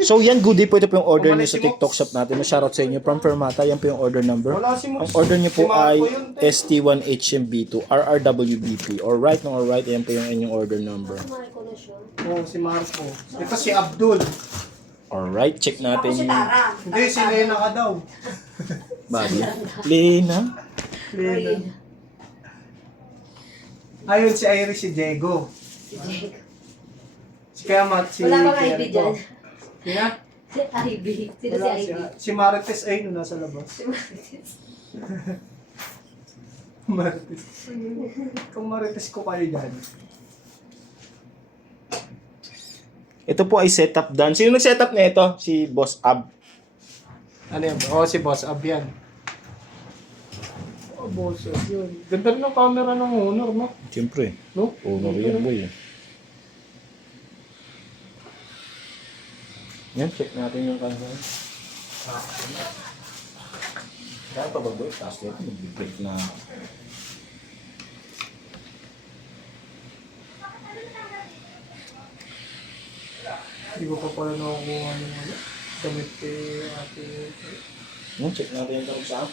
So yan, goodie po. Ito po yung order niyo sa TikTok shop natin. Shoutout sa inyo from Fermata. Yan po yung order number. Ang order niyo po ay ST1HMB2 RRWBP. Alright, no, alright. Yan po yung inyong order number. Oo, si Marco. Ito si Abdul. Alright, check natin yung... Hindi, si Lena ka daw. Bago. Lena. Lena. Ayun, si Iris, si Diego. Si Kamat, si... Wala bang Ivy dyan? Sina? Si Ivy. Sino si Wala, Ivy? si Marites ay no, nasa labas. Si Marites. Marites. Kung Marites ko kayo dyan. Ito po ay setup done. Sino nag-setup na ito? Si Boss Ab. Ano yan? Oo, si Boss Ab yan. Oh, Boss Ab yun. Ganda rin ang camera ng Honor, no? Siyempre. No? Honor yan, boy. Yan, check natin yung camera. Kaya pa ba, boy? Tapos ito, mag-break na. Hindi ko pa pala nakukuha ng ano. Damit kay ate. Yan, check natin yung camera sa app.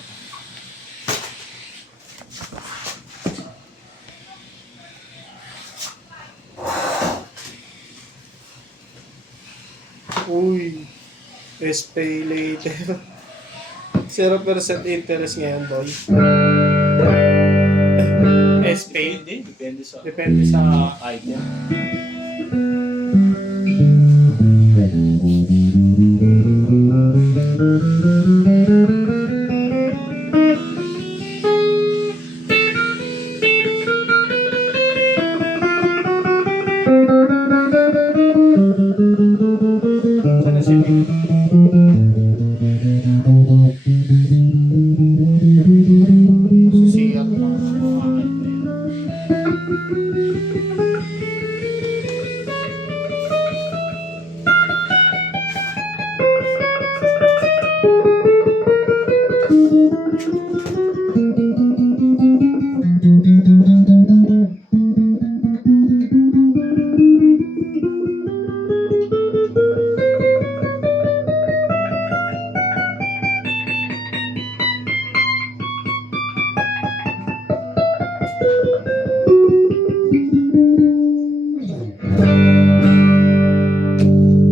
Uy. Pay later. 0% interest ngayon, boy. S-Pay? Depende sa Depende sa... item. Sana si Vic. Susiyat pa.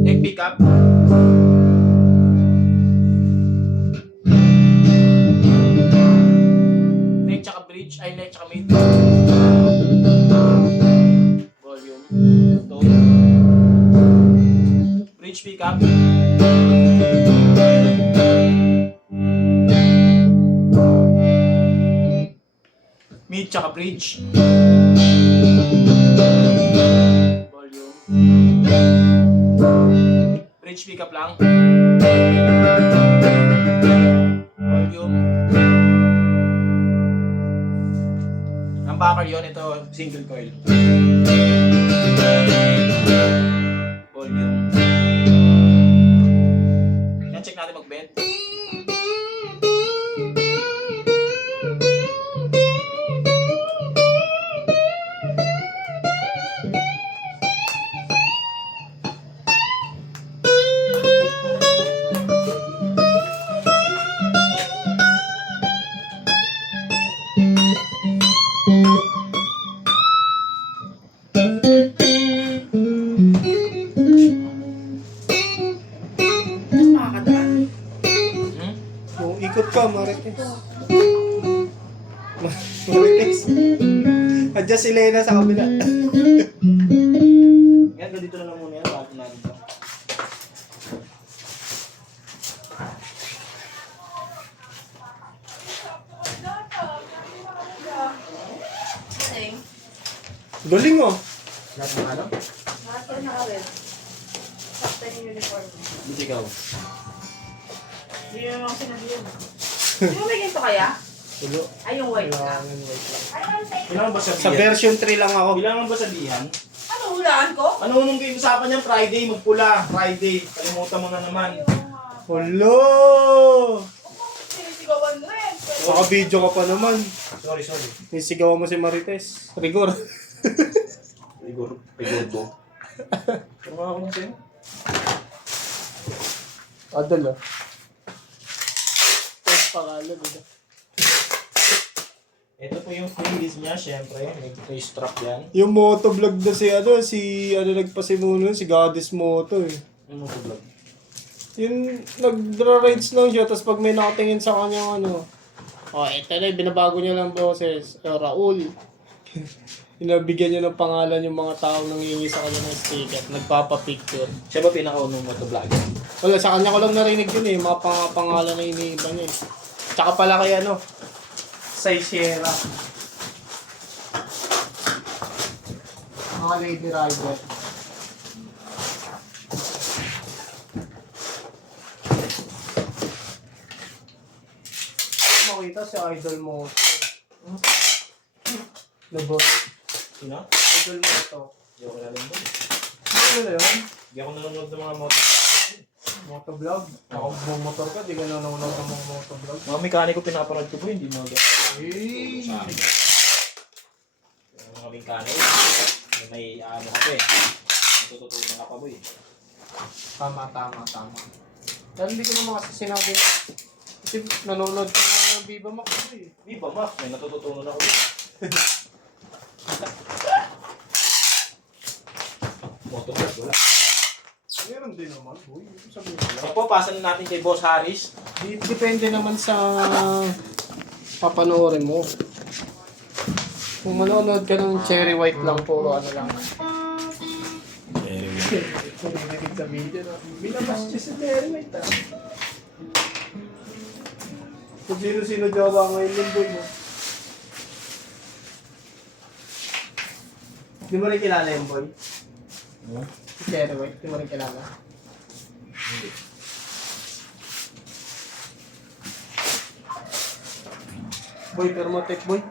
Egg pickup. Neck tsaka bridge. Ay, neck tsaka mid. Volume. Tone. Bridge pickup. Mid tsaka bridge. Volume. Bridge pickup lang. Volume. Ang backer yun, ito single coil. Volume. Yan, check natin mag-bend. Yung ikot ka, Marites. Marites. Adjust si Lena sa kabila. Yan, ganito na lang muna yan. Bago natin ito. Galing oh. Lahat ng ano? Lahat ko nakawin. Sakto yung uniform. Hindi ikaw. Hindi naman ako sinabi yun. Di ba may ganito kaya? Tulo. Ay, yung white na. Kailangan white lang. Kailangan ba Sa sabihan? version 3 lang ako. Kailangan ba sabihan? Ano, hulaan ko? Ano nung kayo usapan niyan? Friday, magpula. Friday. Kalimutan mo na naman. Hello! Sinisigawan rin. Baka video ka pa naman. Sorry. Nisigawan mo si Marites. Rigor. Rigor bo. Pero ako lang sa'yo. Adal ah. First pangalan eh. Ito po yung freebies niya, syempre. May strap yan. Yung motovlog na si nagpasimuno, si Goddess Moto eh. Yung motovlog. Yung nagra-rides lang siya, tapos pag may nakatingin sa kanya ito na, binabago niya ng boses. Raul. Inabigyan niya ng pangalan yung mga tao nang hihingi sa kanya ng sticker. Nagpapapicture. Siya ba pinakaunong motovlogger? Wala, sa kanya ko lang narinig yun eh. Mga pangalan na iniiba niya eh. Tsaka pala kay Sai Sierra. Mga lady rider. Makita si Idol Moto. Labo. Sino? Idol Moto. Hindi ako nalunod. Ano na yun? Hindi ako nalunod ng mga motovlogger. Motovlog? Ako motor ka, di ka nanonood ng mga motovlog. Mga mekaniko pinapanood ko po, hindi mga Hey! yung mga mekaniko. May ano ka pa eh. Natututunan ka pa boy. Tama. Dahil hindi ko naman kasi sinabi. Kasi nanonood ka nga ng Viva Max eh. Di ba Max? May natututunan ako. Motovlog, wala. Meron din naman, boy. Sabihin ko lang. So po, pasan natin kay Boss Harris. Depende naman sa papanoorin mo. Kung manonood ka ng Cherry White lang, puro ano lang. Kung nagiging sa video na, binabas siya sa Cherry White ah. Kung sino-sino jowa ngayon yung boy mo. Di mo rin kilala yung boy? Si Cherry White, di mo rin kilala? Boy, Thermotech boy.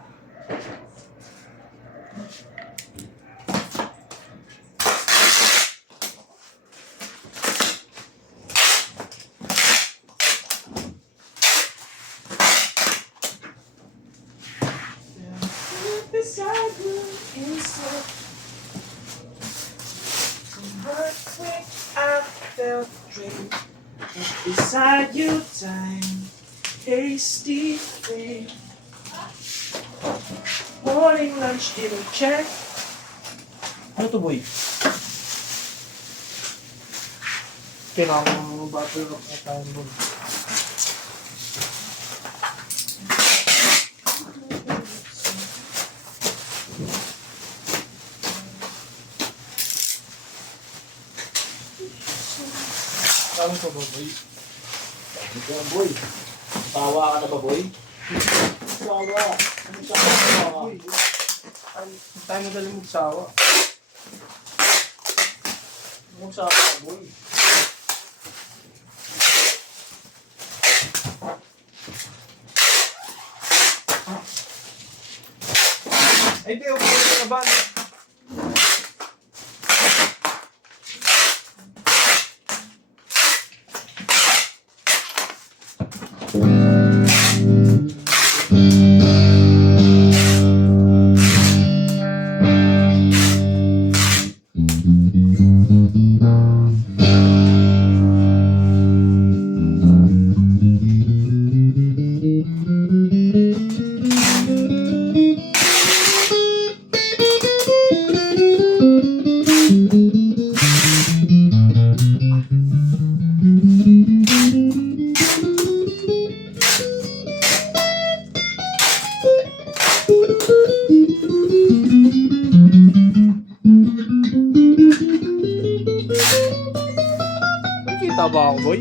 Beside you inside. Earthquake, I felt dream. Beside you, time, hasty flame. Morning lunch, didn't check. Ano to boy? Kailangan mo battle rock na tayo boy. Kami ko ba boy? Ano ka boy? Tawa ka na ba boy? Sawa. Ano sawa? Boy. Tayo madaling magsawa. Magsawa ka boy. Ay, di, okay na ba? Nakikita ba ako, boy?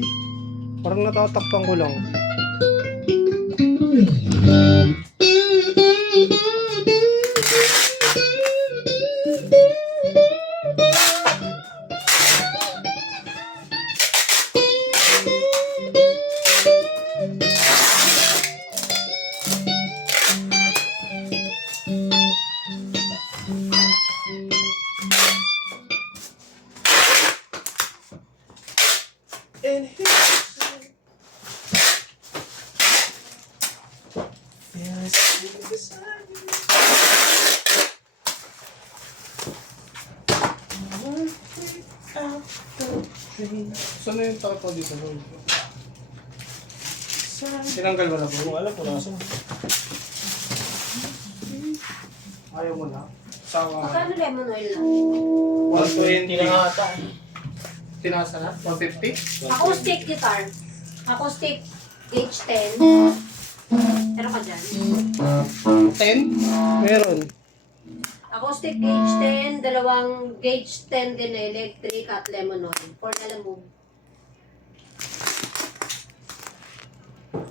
Parang natatakpan ko lang. And here's feel it sitting beside you. One way out the dream. Saan na yung tripod dito, boy? Tinanggal mo na Hindi bro. ko alam kung nasan. Ayaw mo na. Sawa. Magkano lemon oil lang? 120. na ata. Tinasa na? 150? Acoustic guitar. Acoustic gauge 10. Meron ka dyan? 10? Meron. Acoustic gauge 10, dalawang gauge 10 din na electric at lemon oil. For the move.